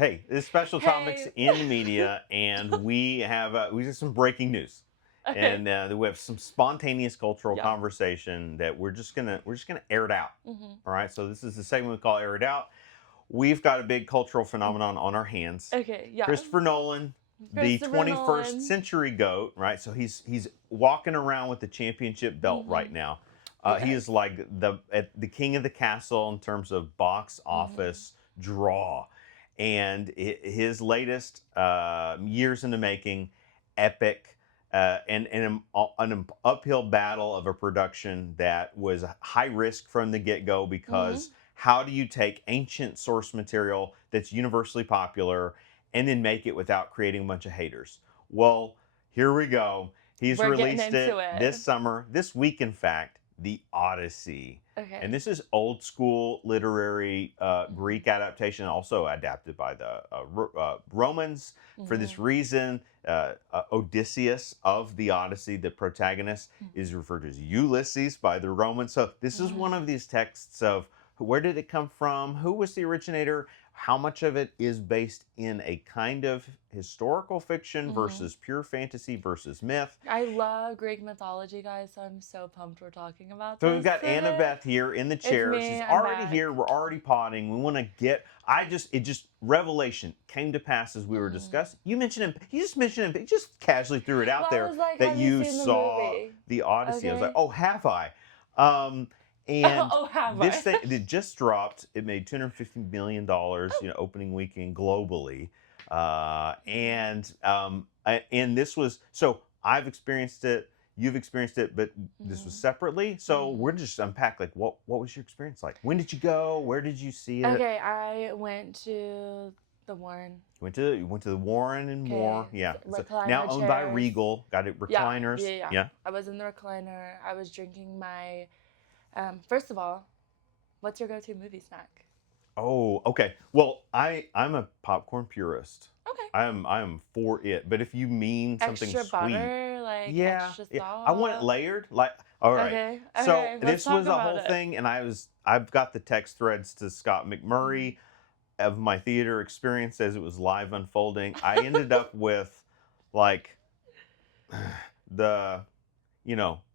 Hey, this is Special Topics Hey. in Media, and we have some breaking news, Okay. and we have some spontaneous cultural Yeah. conversation that we're just gonna air it out. Mhm. All right, so this is the segment we call "Air It Out." We've got a big cultural phenomenon on our hands. Okay. Yeah. Christopher Nolan, the Christopher 21st Nolan. century goat, right? So he's walking around with the championship belt right Mhm. now. He Yes. is like the king of the castle in terms of box Mhm. office draw, and his latest years in the making, epic. An uphill battle of a production that was high risk from the get go because Mhm. how do you take ancient source material that's universally popular and then make it without creating a bunch of haters? Well, here we go. He's We're getting released into it it. this summer, this week, in fact, the Odyssey. And Okay. this is old school literary Mhm. Greek adaptation, also adapted by the Romans. For this Mhm. reason, Odysseus of the Odyssey, the protagonist, is Mhm. referred to as Ulysses by the Romans. So this is one Mhm. of these texts of where did it come from? Who was the originator? How much of it is based in a kind of historical fiction Mhm. versus pure fantasy versus myth? I love Greek mythology, guys, so I'm so pumped we're talking about So we've this got today. Annabeth here in the It's chair. me. She's I'm already here. back. We're already potting. We want to get. It just revelation came to pass as we were Mhm. discussing. You mentioned him. You just mentioned him. You just casually threw it out Well, I there was like, that have you you seen the saw movie? the Odyssey. I was like, Okay. oh, have I? Um, and Oh, have this I? thing it just dropped. It made $250 million. Oh. Opening weekend globally, Mhm. and this was so I've experienced it. You've experienced it, but this was Mhm. separately. So we're Mhm. just unpack like what was your experience like? When did you go? Where did you see it? Okay, I went to the Warren. You went to the Warren and Moore. Okay, Yeah. So now recliner owned by chairs. Regal. Got it Yeah, yeah, recliners. yeah. Yeah. I was in the recliner. I was drinking my. First of all, what's your go-to movie snack? Oh, okay. Well, I'm a popcorn purist. Okay. I'm for it. But if you mean something Extra sweet, butter, like yeah, extra yeah. I want it salt. layered. Like, all right. Okay, So okay. Let's this talk was a about whole it. thing, and I've got the text threads to Scott Mhm. McMurray of my theater experience as it was live unfolding. I ended up with like the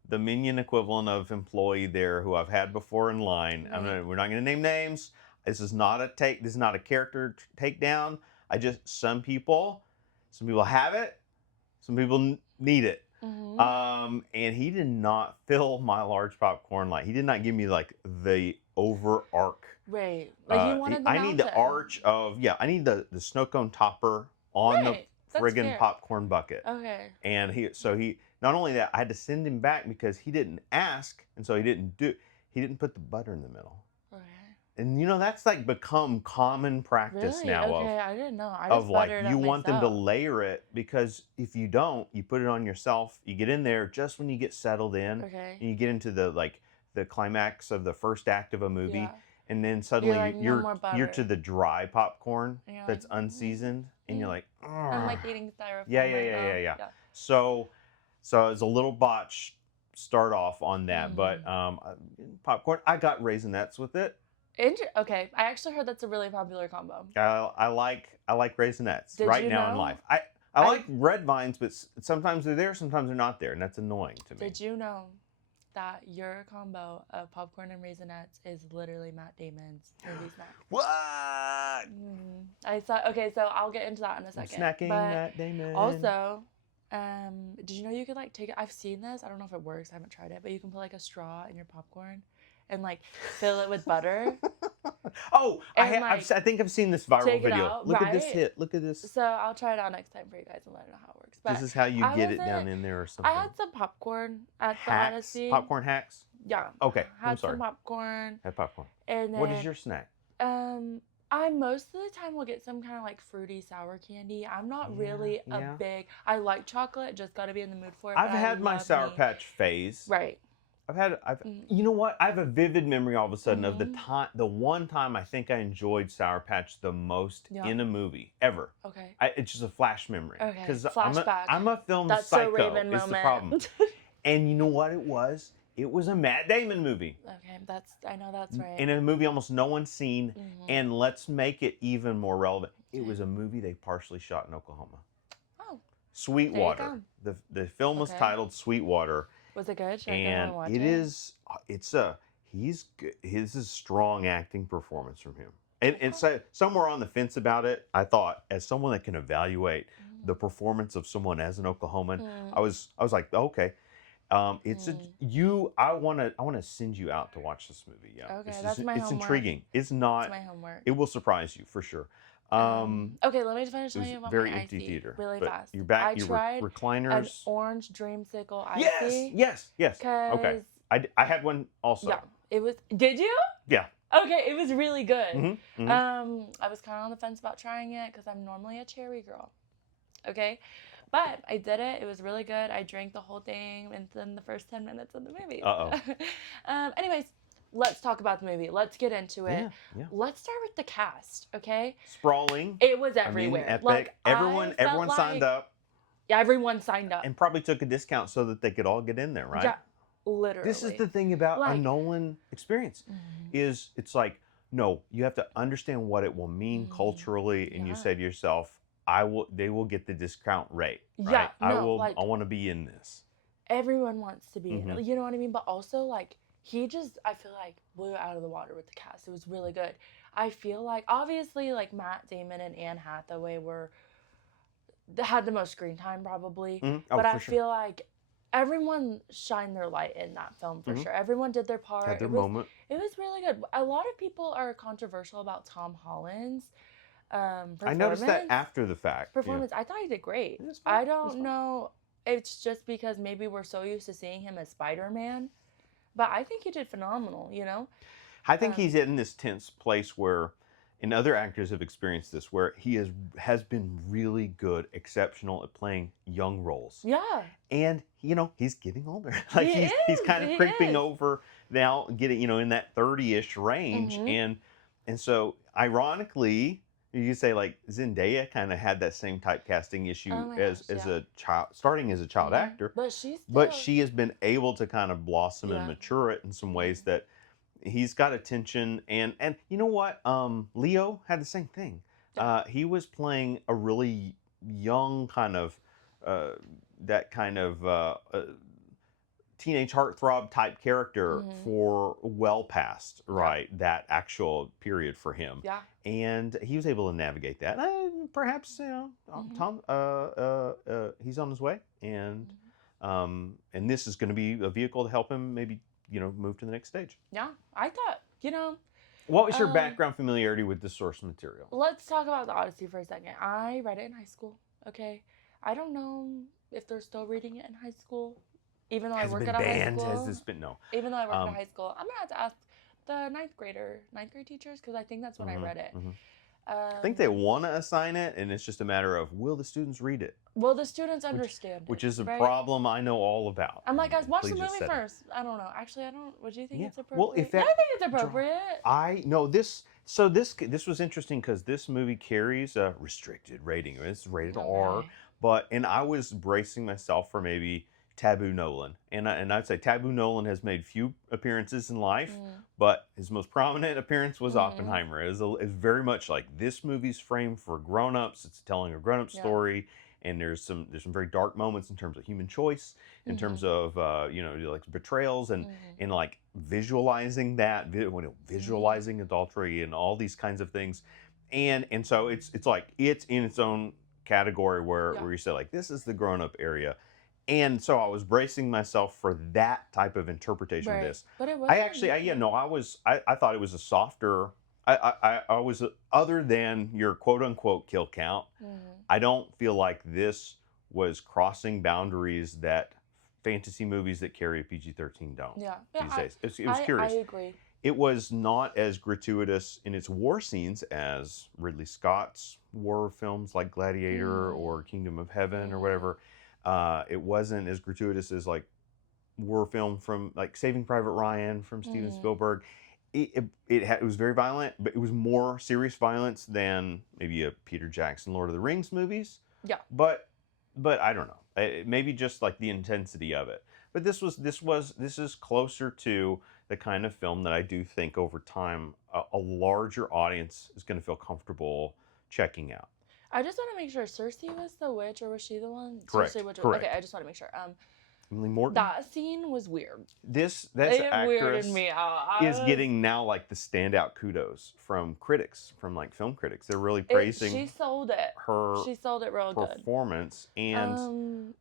the minion equivalent of employee there who I've had before in line. Right. We're not going to name names. This is not a take. This is not a character takedown. I just some people have it. Some people need it. Mhm. And he did not fill my large popcorn like he did not give me like the over arc. Right. Like you wanted the I need the mountain. arch of yeah. I need the snow cone topper on the Right. That's friggin' fair. popcorn bucket. Okay. And he not only that I had to send him back because he didn't ask, and so he didn't put the butter in the middle. Okay. And that's like become common practice Really? now Okay. I didn't know. I of just like buttered you up want them to myself. layer it because if you don't, you put it on yourself. You get in there just when you get settled in, Okay. and you get into the climax of the first act of a movie, Yeah. and then You're suddenly like, no more you're to butter. the dry popcorn And you're like, that's unseasoned, and you're like, I'm "Ugh." like eating Yeah, styrofoam yeah, right yeah, yeah, now. yeah. Yeah. So it's a little botch start off on that, but Mm. popcorn. I got raisinets with it. Okay. I actually heard that's a really popular combo. I like raisinets Did right you now in know? life. I I like red vines, but sometimes they're there, sometimes they're not there, and that's annoying to me. did you know that your combo of popcorn and raisinets is literally Matt Damon's movie snack? What? I saw. Okay, so I'll get into that in a I'm second. snacking But Matt Damon. also, did you know you could like take it? I've seen this. I don't know if it works. I haven't tried it, but you can put like a straw in your popcorn and like fill it with butter Oh, and I like think I've seen this viral take it video. out, Look at this right? hit. Look at this. So I'll try it out next time for you guys and let you know how it works. This But is how you I get it wasn't. down in there or I something. had some popcorn at the Hacks, Odyssey. popcorn hacks. Yeah. Okay, I'm Had sorry. some popcorn. Have popcorn. And What is then your snack? I most of the time will get some kind of like fruity sour candy. I'm not really a Yeah. big. I like chocolate, just got to be in the mood for it. I've But I had my love Sour me. Patch phase. Right. Mm. You know what? I have a vivid memory all of a sudden of Mhm. the one time I think I enjoyed Sour Patch the most Yeah. in a movie ever. Okay. It's just a flash memory. Okay. Because Flashback. I'm a film That's so psycho. Raven Is the problem. moment. And you know what it was? It was a Matt Damon movie. Okay, I know that's right. In a movie almost no one's seen. Mhm. And let's make it even more relevant. It Okay. was a movie they partially shot in Oklahoma. Oh, Sweetwater. The film was Okay. titled Sweetwater. was it good? Should I go And and watch it is, it's a, he's good. His is strong acting performance from him. And so somewhere on the fence about it, I thought, as someone that can evaluate the performance of someone as an Oklahoman, I was like, okay, it's I want to send you out to watch this movie. Yeah, Okay, it's that's my it's homework. intriguing. It's not. That's my homework. It will surprise you for sure. Okay, let me finish It was telling you about very my empty icy theater. really but fast. You're back. I Your tried an recliners. orange dreamsicle icy. Yes. Okay. I had one also. Yeah, it was. Did you? Yeah. Okay, it was really good. Mm-hmm. I was kind of on the fence about trying it because I'm normally a cherry girl. Okay, but I did it. It was really good. I drank the whole thing within the first 10 minutes of the movie. Anyways, let's talk about the movie. Let's get into it. Yeah. Let's start with the cast, okay? Sprawling. It was everywhere. I mean, epic. Like, everyone signed up. Yeah, everyone signed up. And probably took a discount so that they could all get in there, right? Yeah, literally. This is the thing about a Nolan experience, is it's like, no, you have to understand what it will mean culturally, and you say to yourself, they will get the discount rate, right? Yeah, no, I want to be in this. Everyone wants to be in it, you know what I mean? But also, like, I feel like, blew it out of the water with the cast. It was really good. I feel like, obviously, like, Matt Damon and Anne Hathaway had the most screen time, probably. But I feel like everyone shined their light in that film, for sure. Everyone did their part. Had their moment. It was really good. A lot of people are controversial about Tom Holland's performance. I noticed that after the fact. Performance. Yeah. I thought he did great. I don't know. It's just because maybe we're so used to seeing him as Spider-Man. But I think he did phenomenal, you know? I think he's in this tense place where, and other actors have experienced this, where he has been really good, exceptional at playing young roles. Yeah. And, he's getting older. Like he's kind of creeping over now, getting, in that 30-ish range. And so, ironically, you could say, like, Zendaya kind of had that same typecasting issue as a child, starting as a child actor. But she has been able to kind of blossom and mature it in some ways that he's got attention. And you know what? Leo had the same thing. He was playing a really young kind of, that kind of teenage heartthrob type character for well past that actual period for him. Yeah. And he was able to navigate that. Perhaps Tom, he's on his way, and this is going to be a vehicle to help him maybe move to the next stage. Yeah, I thought What was your background familiarity with the source material? Let's talk about the Odyssey for a second. I read it in high school. Okay, I don't know if they're still reading it in high school. Even though I work at a high school. Has this been no? Even though I work at a high school, I'm gonna have to ask the ninth grade teachers, because I think that's when I read it. I think they want to assign it, and it's just a matter of, will the students read it? Will the students understand Which it, is a right? problem I know all about. I'm like, guys, watch the movie first. I don't know. Actually, I don't. Would you think it's appropriate? Well, if that, I think it's appropriate. I know this. So this was interesting because this movie carries a restricted rating. It's rated R, and I was bracing myself for maybe Taboo Nolan, and I'd say Taboo Nolan has made few appearances in life, but his most prominent appearance was Oppenheimer. It's very much like, this movie's framed for grown-ups. It's telling a grown-up story, and there's some very dark moments in terms of human choice, in terms of like betrayals and like visualizing that, visualizing adultery and all these kinds of things, and so it's like it's in its own category where you say, like, this is the grown-up area. And so I was bracing myself for that type of interpretation of this. But it was. I thought it was a softer. I was, other than your quote unquote kill count. I don't feel like this was crossing boundaries that fantasy movies that carry a PG-13 don't. Yeah. These days, it was curious. I agree. It was not as gratuitous in its war scenes as Ridley Scott's war films like Gladiator or Kingdom of Heaven or whatever. It wasn't as gratuitous as like war film from like Saving Private Ryan from Steven Spielberg. It was very violent, but it was more serious violence than maybe a Peter Jackson Lord of the Rings movies. Yeah. But I don't know. Maybe just like the intensity of it. But this is closer to the kind of film that I do think over time a larger audience is going to feel comfortable checking out. I just want to make sure Cersei was the witch, or was she the one? Correct. Cersei, witch. Correct. Okay, I just want to make sure. Emily Morton. That scene was weird. This It actress weirded me out. is getting now like the standout kudos from critics, from like film critics. They're really praising. She sold it. Her. She sold it real good. Performance and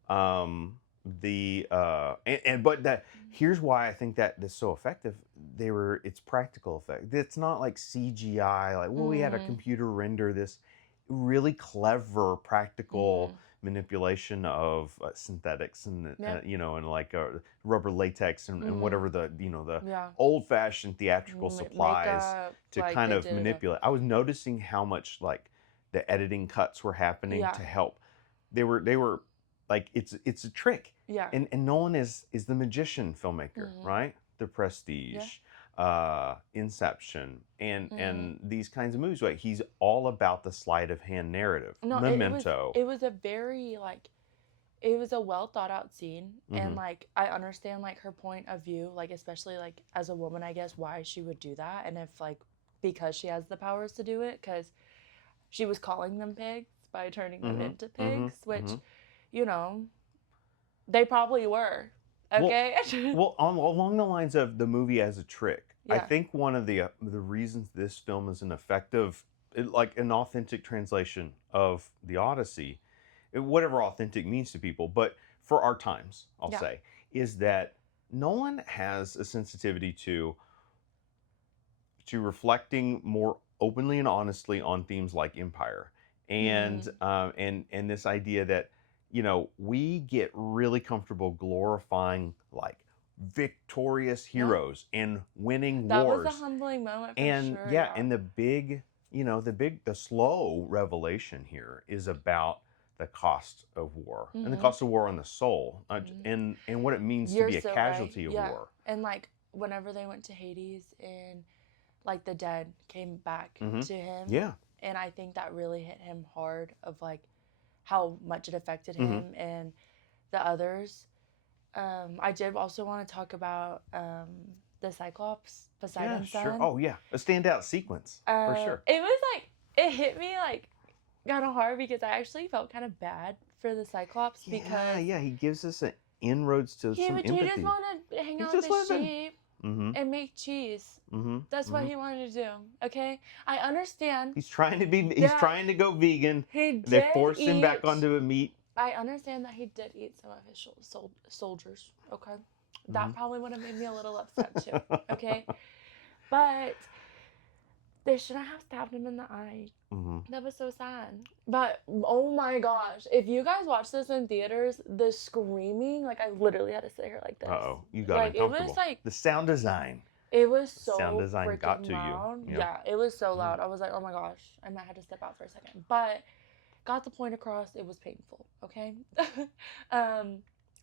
but that here's why I think that is so effective. It's practical effect. It's not like CGI. Like we had a computer render this really clever practical manipulation of synthetics and and like rubber latex and whatever the old-fashioned theatrical supplies to like kind of manipulate. I was noticing how much like the editing cuts were happening to help. They were like it's a trick. Yeah. And Nolan is the magician filmmaker, right? The Prestige, Inception, and these kinds of movies. Like he's all about the sleight of hand narrative. No, Memento. It was a very like, it was a well thought out scene, and like I understand like her point of view, like especially like as a woman, I guess why she would do that, and if like because she has the powers to do it, because she was calling them pigs by turning them into pigs, which you know they probably were. Okay. Well, along the lines of the movie as a trick, I think one of the reasons this film is an effective, like an authentic translation of the Odyssey, whatever authentic means to people, but for our times, I'll say, is that Nolan has a sensitivity to reflecting more openly and honestly on themes like empire and this idea that we get really comfortable glorifying like victorious heroes and winning wars. That was a humbling moment for sure. Yeah, and the slow revelation here is about the cost of war and the cost of war on the soul and what it means to be a casualty of war. And like whenever they went to Hades and like the dead came back to him. Yeah. And I think that really hit him hard of like how much it affected him and the others. I did also want to talk about the Cyclops, Poseidon's son. Sure. Oh yeah, a standout sequence for sure. It was like it hit me like kind of hard because I actually felt kind of bad for the Cyclops because he gives us an inroads to some empathy. He just wanted to hang out with his sheep and make cheese. That's what he wanted to do. Okay, I understand. He's trying to go vegan. They forced him back onto a meat. I understand that he did eat some of his soldiers. Okay, that probably would have made me a little upset too. Okay, but they shouldn't have stabbed him in the eye. That was so sad. But oh my gosh, if you guys watch this in theaters, the screaming, like I literally had to sit here like this. You got uncomfortable. It was like the sound design. It was so sound design got to loud. You. Yeah, it was so loud. I was like, oh my gosh, I might have to step out for a second. But got the point across. It was painful. Okay.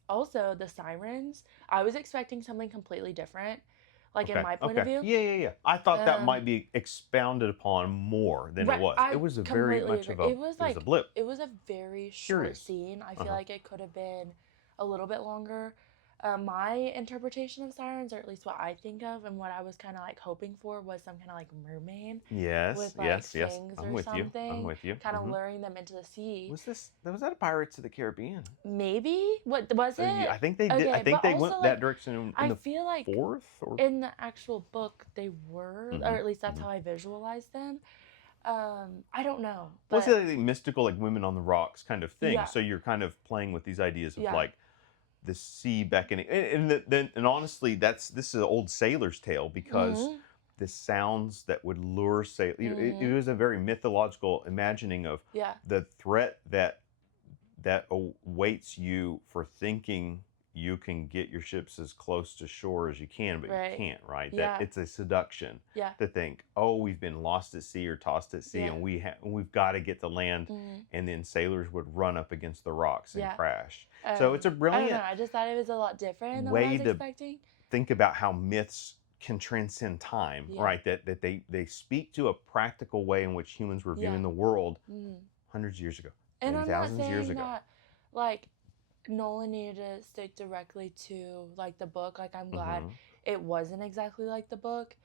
Also, the sirens. I was expecting something completely different. Like in my point of view. Yeah. I thought that might be expounded upon more than it was. It was a very much of a. It was a blip. It was a very short scene. I feel like it could have been a little bit longer. My interpretation of sirens, or at least what I think of, and what I was kind of like hoping for, was some kind of like mermaid. Yes, with like fangs I'm or with something. you. I'm with you. Kind of luring them into the sea. Was that a Pirates of the Caribbean? Maybe. What was it? I think they did. I think they went that direction in the feel like fourth. Or... in the actual book they were, or at least that's how I visualized them. I don't know. Well, it's like mystical, like Women on the Rocks kind of thing. Yeah. So you're kind of playing with these ideas of like the sea beckoning, and honestly, this is an old sailor's tale because the sounds that would lure sailors. It was a very mythological imagining of the threat that awaits you for thinking you can get your ships as close to shore as you can, but you can't, right? Yeah. That it's a seduction to think, oh, we've been lost at sea or tossed at sea, and we've got to get to land, and then sailors would run up against the rocks and crash. So it's a brilliant. I don't know. I just thought it was a lot different than what I was expecting. Think about how myths can transcend time, right? That they speak to a practical way in which humans were viewing the world hundreds of years ago, and maybe thousands of years ago. That, like, Nolan needed to stick directly to like the book. Like I'm glad Mm-hmm. it wasn't exactly like the book.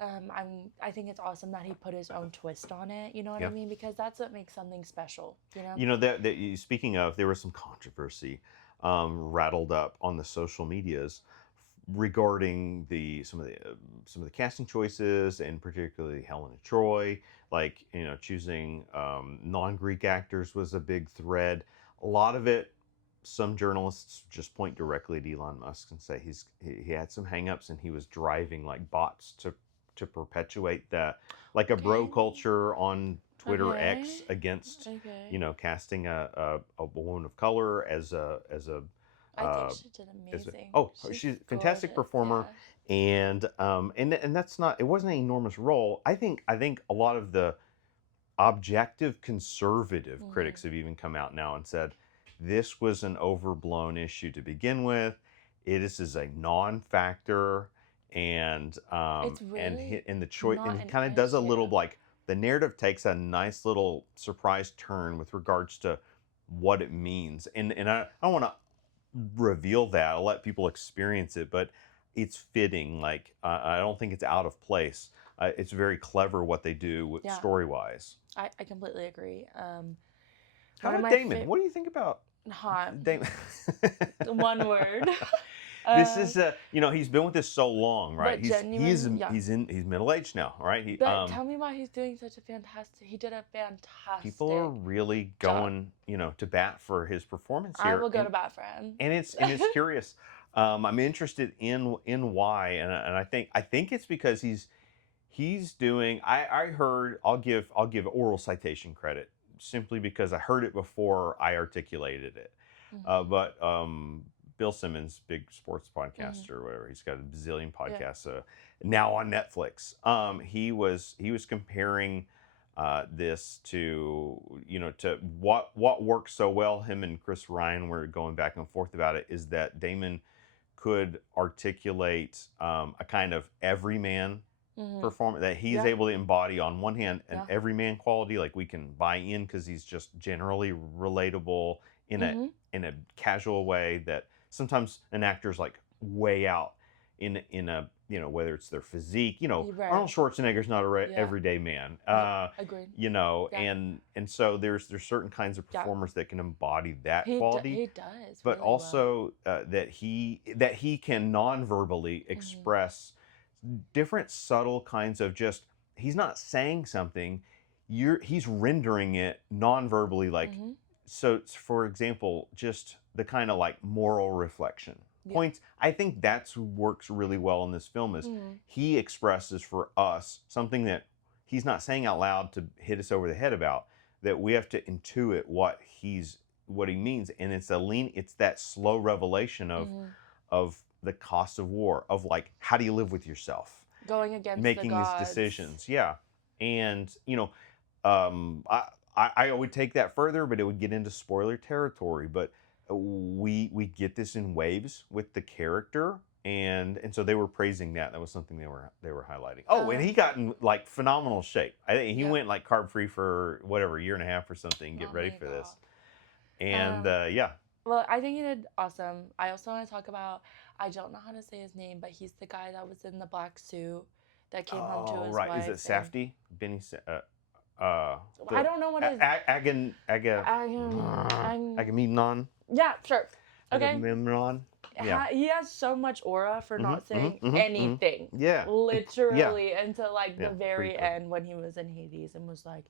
I think it's awesome that he put his own twist on it. You know what I Yeah. mean? Because that's what makes something special. You know? You know speaking of, there was some controversy rattled up on the social medias regarding the some of the casting choices, and particularly Helen of Troy. Like, choosing non-Greek actors was a big thread. A lot of it, some journalists just point directly at Elon Musk and say he had some hangups, and he was driving like bots to perpetuate that, like a bro Okay. culture on Twitter Okay. X against, Okay. casting a woman of color as a I think uh, she did amazing. oh, She's she's a fantastic gorgeous. performer, Yeah. and that's not, it wasn't an enormous role. I think a lot of the objective conservative Mm-hmm. critics have even come out now and said this was an overblown issue to begin with. This is a non-factor, It's and really in the choice, not and he an kind of does a little, issue. like, the narrative takes a nice little surprise turn with regards to what it means, and I don't want to reveal that. I'll let people experience it, but it's fitting. Like, I don't think it's out of place. It's very clever what they do Yeah, story wise. I completely agree. How One of about my Damon? What do you think about hot Damon? one word. This um, is he's been with this so long, right? but genuine, yeah. He's middle aged now, right? But tell me why he's doing such a fantastic. He did a People are fantastic really job. going, to bat for his performance I here, will go to bat for him. and it's curious. I'm interested in why, and I think it's because he's doing. I heard. I'll give oral citation credit simply because I heard it before I articulated it. Hmm. But Bill Simmons, big sports Hmm. podcaster or whatever, he's got a bazillion Yeah. podcasts now on Netflix. He was comparing this to, to what works so well. Him and Chris Ryan were going back and forth about it. Is that Damon could articulate a kind of everyman Hmm. performance, that he's Yeah. able to embody, on one hand, an Yeah. everyman quality, like we can buy in because he's just generally relatable in a Hmm. in a casual way that sometimes an actor's like way out in a, whether it's their physique. You're right. Arnold Schwarzenegger's not a Yeah. everyday man. Nope. Agreed. Yeah. And so there's certain kinds of Yeah. performers that can embody that quality, He does but really well. also that he can non-verbally Hmm. express different subtle kinds of, just, he's not saying something, he's rendering it non-verbally, like, Hmm. so for example, just the kind of like moral reflection Yeah. points. I think that's who works really well in this film, is Hmm. he expresses for us something that he's not saying out loud to hit us over the head about, that we have to intuit what he means, and it's that slow revelation Hmm. of the cost of war, of like, how do you live with yourself Going against the making these gods. decisions. Yeah. And I would take that further, but it would get into spoiler territory. But we get this in waves with the character, and so they were praising that. That was something they were highlighting. Oh, and he Um. got in like phenomenal shape. I think he Yep. went like carb free for whatever, a year and a half or something, get Oh ready my for god. this. And Um. yeah. Well, I think he did awesome. I also want to talk about. I don't know how to say his name, but he's the guy that was in the black suit that came home to Oh, his right. Is it wife, and Safdie? I The don't know what his. Agamemnon. Yeah, sure. Okay. Agamemnon. Yeah. He has so much aura for Mm-hmm, not saying mm-hmm, mm-hmm, mm-hmm. anything. Yeah. Yeah. Literally until like the Yeah. Pretty very perfect. end when he was in Hades and was like,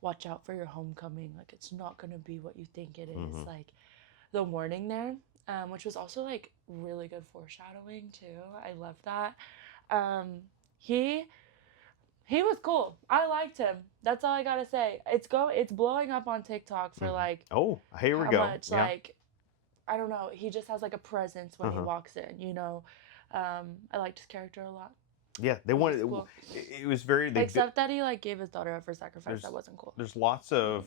watch out for your homecoming. Like, it's not going to be what you think it is. Mm-hmm. Like, the warning there, which was also like really good foreshadowing too. I love that. Um, he he was cool. I liked him. That's all I gotta say. It's blowing up on TikTok for Mm-hmm. like Oh, here we how go. much Yeah. like I don't know. He just has like a presence when he Uh-huh. walks in. I liked his character a lot. Yeah. They It was wanted. just cool. It was very. Except that he like gave his daughter up for sacrifice. There's That wasn't cool. there's lots of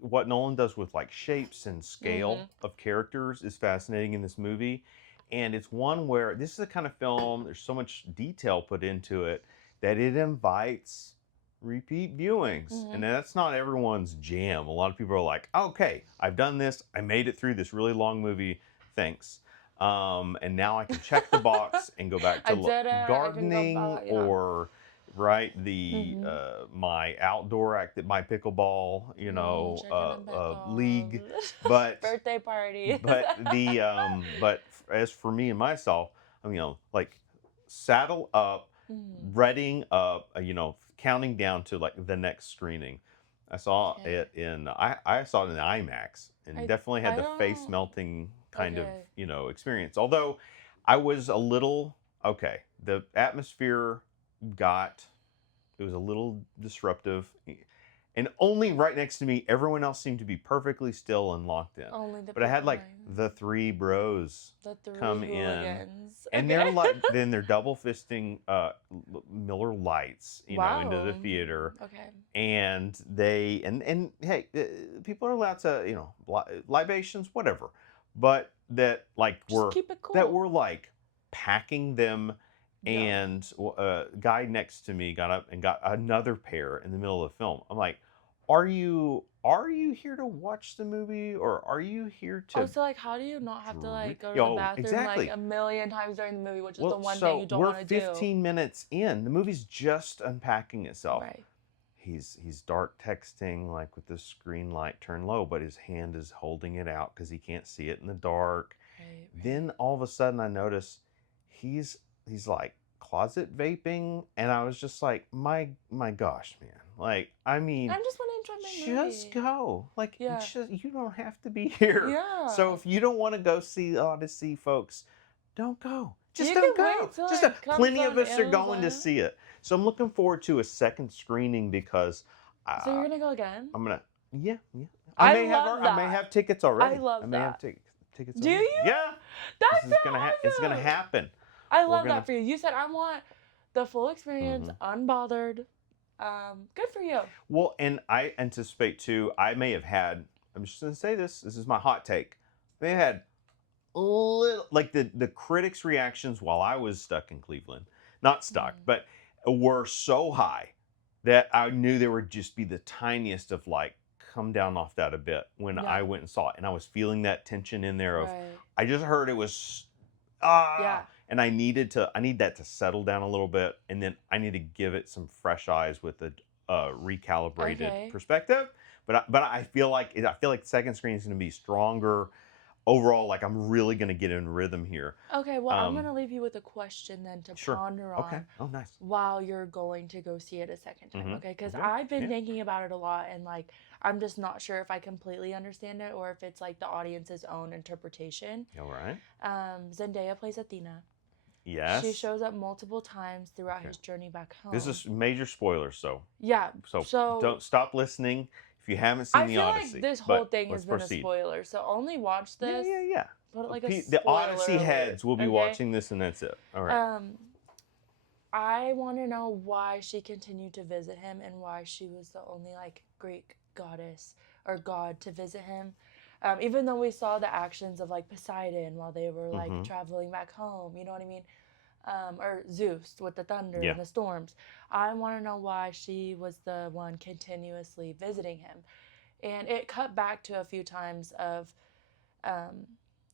what Nolan does with like shapes and scale Mm-hmm. of characters is fascinating in this movie. And it's one where this is the kind of film, there's so much detail put into it that it invites repeat viewings. Mm-hmm. And that's not everyone's jam. A lot of people are like, okay, I've done this. I made it through this really long movie. Thanks. And now I can check the box and go back I to did it. I can go gardening back. Yeah. or the Mm-hmm. my outdoor my pickleball, Chicken and league. pickles. But Birthday parties. but as for me and myself, like saddle up, Mm, reading up, counting down to like the next screening. I saw okay. it I saw it in IMAX and definitely had I the face don't. melting kind of, Okay. experience. Although I was a little okay, the atmosphere got it was a little disruptive. And only right next to me, everyone else seemed to be perfectly still and locked in. Only the But I had people like I'm. the three bros The come three in, hooligans. and Okay. they're double fisting Miller Lights, into the Wow. theater, Okay. and they and hey, people are allowed to, libations, whatever, but that like Just were keep it cool. that were like packing them. Yeah. And a guy next to me got up and got another pair in the middle of the film. I'm like, are you here to watch the movie, or are you here to Also, like, how do you not have to like go to the Yo, bathroom like exactly. a million times during the movie, which is the Well, one thing so you don't we're want to do? 15 minutes in. The movie's just unpacking itself. Right. He's dark texting, like with the screen light turned low, but his hand is holding it out because he can't see it in the dark. Right. Then all of a sudden I notice he's like closet vaping, and I was just like, my gosh, man. Like, I mean, I just want to enjoy my movie. just go. Like, Yeah. you don't have to be here. Yeah. So if you don't want to go see Odyssey, folks, don't go. Just You don't can go. wait till Just it comes plenty of on us are going to Amazon. see it. So I'm looking forward to a second screening because So you're gonna go again? I'm gonna yeah. I may love have tickets already. I love I may have that. tickets. Do already. you? Yeah. That's This is gonna it's gonna awesome. happen. I We're love gonna- that for you. You said I want the full experience, unbothered. Good for you. Well, and I anticipate too. I may have had. I'm just gonna say this. This is my hot take. I may have had a little like the critics' reactions while I was stuck in Cleveland, not stuck, but were so high that I knew there would just be the tiniest of like come down off that a bit when I went and saw it, and I was feeling that tension in there of I just heard it was and I need that to settle down a little bit, and then I need to give it some fresh eyes with a recalibrated perspective. But I feel like second screen is going to be stronger overall. Like I'm really going to get in rhythm here. Okay, well, I'm going to leave you with a question then to ponder on. Okay. Oh, nice. While you're going to go see it a second time, okay? Because I've been thinking about it a lot, and like I'm just not sure if I completely understand it or if it's like the audience's own interpretation. All right. Zendaya plays Athena. Yes. She shows up multiple times throughout his journey back home. This is major spoilers, so. Yeah. So don't stop listening if you haven't seen the Odyssey. I feel like this whole thing has been a spoiler, so only watch this. Yeah. Put it like a the Odyssey alert. heads will be watching this, and that's it. All right. I want to know why she continued to visit him and why she was the only like Greek goddess or god to visit him. Even though we saw the actions of like Poseidon while they were like traveling back home, you know what I mean? Or Zeus with the thunder and the storms. I want to know why she was the one continuously visiting him. And it cut back to a few times of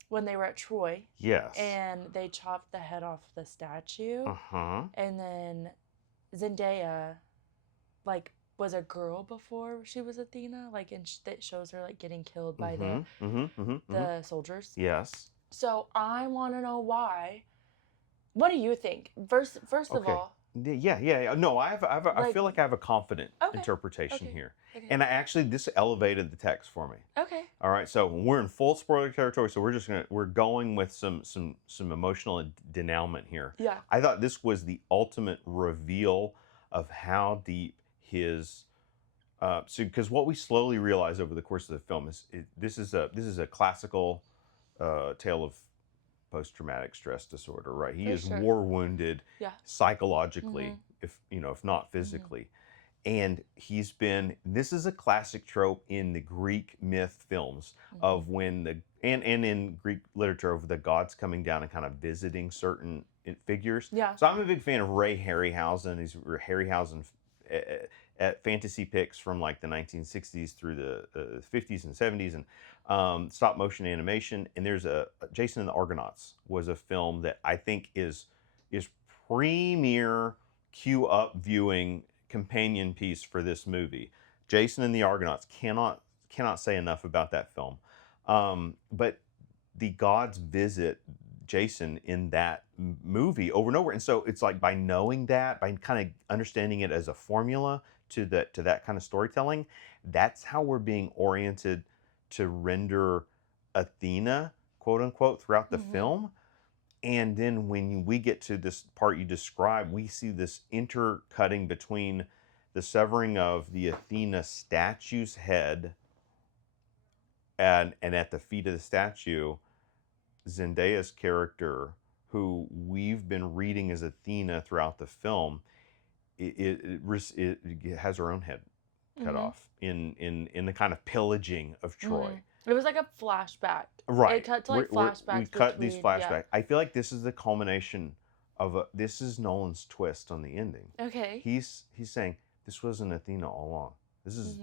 when they were at Troy. Yes. And they chopped the head off the statue. And then Zendaya, like, was a girl before she was Athena, like, and that shows her like getting killed by the soldiers. Yes. So I want to know why. What do you think? First of all. Yeah. No, I feel like I have a confident interpretation here, and this elevated the text for me. Okay. All right. So we're in full spoiler territory, so we're going with some emotional denouement here. Yeah. I thought this was the ultimate reveal of how deep his because what we slowly realize over the course of the film is this is a classical tale of post-traumatic stress disorder, right? He is war wounded psychologically, if not physically. And this is a classic trope in the Greek myth films of when and in Greek literature of the gods coming down and kind of visiting certain figures. Yeah. So I'm a big fan of Ray Harryhausen. He's Harryhausen at fantasy picks from like the 1960s through the 50s and 70s, and stop motion animation. And there's a Jason and the Argonauts was a film that I think is premier queue up viewing companion piece for this movie. Jason and the Argonauts, cannot say enough about that film. But the gods visit Jason in that movie over and over, and so it's like by knowing that, by kind of understanding it as a formula to that kind of storytelling, that's how we're being oriented to render Athena, quote unquote, throughout the film. And then when we get to this part you described, we see this intercutting between the severing of the Athena statue's head, and at the feet of the statue, Zendaya's character, who we've been reading as Athena throughout the film, it has her own head cut off in the kind of pillaging of Troy. It was like a flashback. Right. It cut to like flashbacks. We cut these flashbacks. I feel like this is the culmination of this is Nolan's twist on the ending. Okay. He's saying this wasn't Athena all along.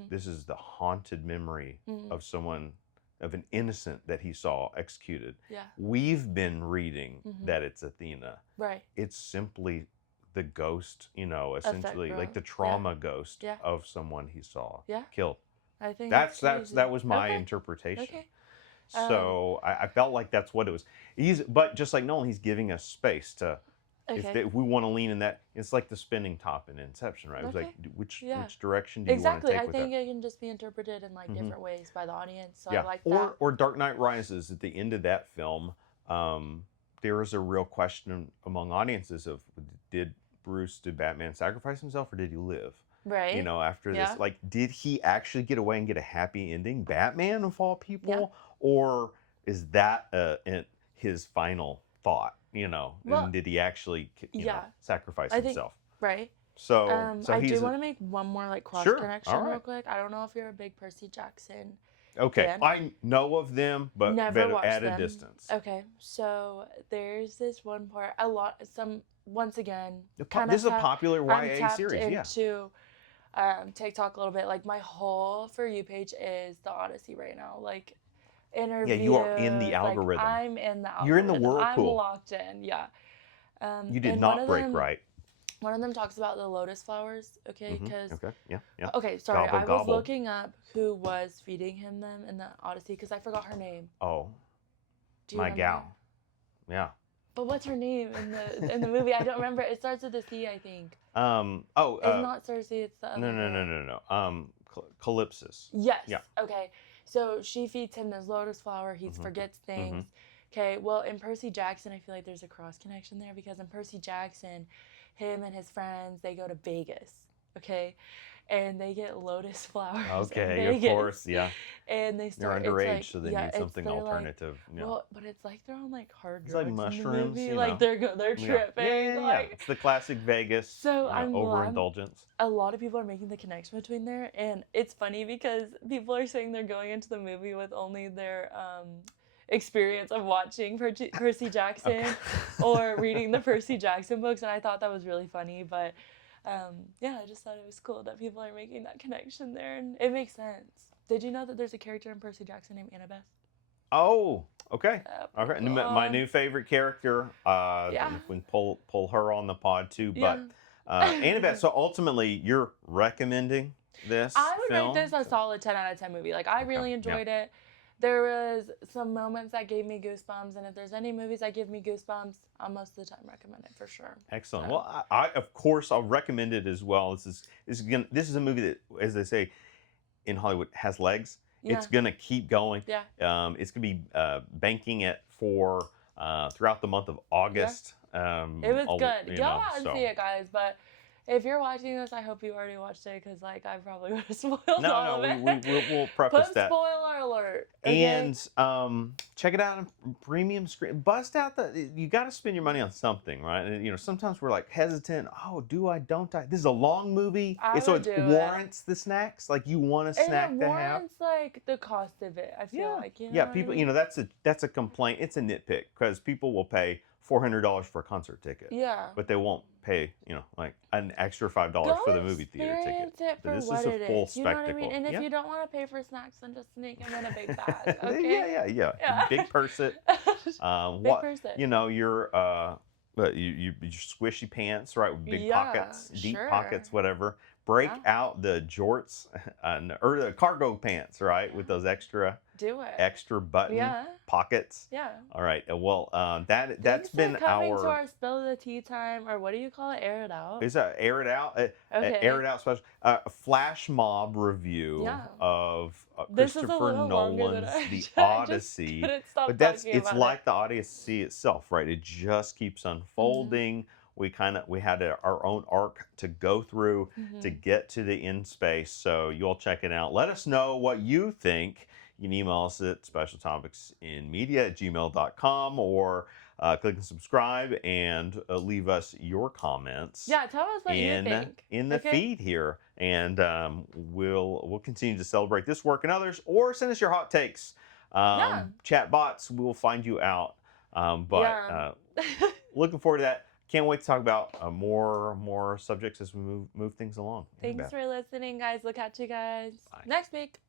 This is the haunted memory of someone, of an innocent that he saw executed. Yeah. We've been reading that it's Athena. Right. It's simply the ghost, essentially like the trauma ghost of someone he saw killed. I think that was my interpretation. Okay. So I felt like that's what it was. But just like Nolan, he's giving us space to, if we want to lean in that. It's like the spinning top in Inception, right? It was like, which direction do you want to take with that? I think it can just be interpreted in like different ways by the audience. So I like that. Or Dark Knight Rises, at the end of that film, there was a real question among audiences of, did Batman sacrifice himself, or did he live? Right. After this, like, did he actually get away and get a happy ending, Batman of all people, or is that his final thought? And did he actually, sacrifice himself? Right. So, I do want to make one more like cross connection real quick. I don't know if you're a big Percy Jackson. Okay, fan. I know of them, but Never watched at them. a distance. Okay, so there's this one part. Once again, this is a popular YA I'm tapped series. Into, TikTok a little bit. Like my whole For You page is the Odyssey right now. Like interviews. Yeah, you are in the algorithm. Like, I'm in the algorithm. You're in the whirlpool. I'm locked in. Yeah. You did not break right. One of them talks about the lotus flowers. Okay, because yeah. Okay, sorry. Gobble, I was gobble. looking up who was feeding him them in the Odyssey because I forgot her name. Oh, Do you my remember? gal. Yeah. But what's her name in the movie? I don't remember. It starts with a C, I think. It's not Cersei. It's the other No. Calypsis. Yes. Yeah. Okay. So she feeds him this lotus flower. He forgets things. Okay. Well, in Percy Jackson, I feel like there's a cross connection there because in Percy Jackson, him and his friends, they go to Vegas. Okay. And they get lotus flowers. Okay, in Vegas. of course, yeah. And they start. They're underage, like, so they need something alternative. Like, well, but it's like they're on like hard drugs. It's like mushrooms. In the movie. Like they're tripping. Like, it's the classic Vegas. So overindulgence. A lot of people are making the connection between there, and it's funny because people are saying they're going into the movie with only their experience of watching Percy Jackson or reading the Percy Jackson books, and I thought that was really funny. But I just thought it was cool that people are making that connection there, and it makes sense. Did you know that there's a character in Percy Jackson named Annabeth? Oh, okay. Okay. My new favorite character. We can pull her on the pod too, but Annabeth. So ultimately, you're recommending this? I would film? rate this a solid 10 out of 10 movie. Like I really enjoyed it. There was some moments that gave me goosebumps, and if there's any movies that give me goosebumps, I'll most of the time recommend it for sure. Excellent. So. Well, I of course I'll recommend it as well. This is a movie that, as they say in Hollywood, has legs. Yeah. It's gonna keep going. Yeah. It's gonna be banking it for throughout the month of August. Yeah. It was good. Go out and see it, guys. But if you're watching this, I hope you already watched it because, like, I probably would have spoiled all of it. We'll preface that. Spoiler alert. Okay? And check it out on premium screen. Bust out you got to spend your money on something, right? And, sometimes we're like hesitant. Oh, do I? Don't I? This is a long movie, so it warrants the snacks. Like you want a snack to have. It warrants like the cost of it. I feel like people. I mean? That's a complaint. It's a nitpick because people will pay $400 for a concert ticket. Yeah. But they won't pay, like an extra $5 Go for the movie theater ticket. experience it for This what is a it full is. You know what I mean? spectacle. And if Yeah. you don't want to pay for snacks, then just sneak them in a big bag. Yeah, Okay? yeah. Yeah. Big purse it. Big What person. your squishy pants, right? With big Yeah, pockets, deep sure. pockets, whatever. Break Yeah. out the jorts or the cargo pants, right? With those extra Do it. button Yeah. pockets. Yeah. All right. Well, that's Thanks been for coming to our. our spill the tea time, or what do you call it? Air it out. Is that air it out? Okay. Air it out special. A flash mob review Yeah. of This is a Christopher little longer than Nolan's I The I Odyssey. just couldn't stop But talking it's about like the Odyssey itself, right? It just keeps Mm-hmm. unfolding. We had our own arc to go through to get to the end space. So you'll check it out. Let us know what you think. You can email us at specialtopicsinmedia@gmail.com or click and subscribe and leave us your comments. Yeah, tell us what you think. In the Okay? feed here, and we'll continue to celebrate this work and others, or send us your hot takes. Yeah. Chat bots will find you out. Yeah. Looking forward to that. Can't wait to talk about more subjects as we move things along. Thanks for listening, guys. We'll catch you guys Bye. next week.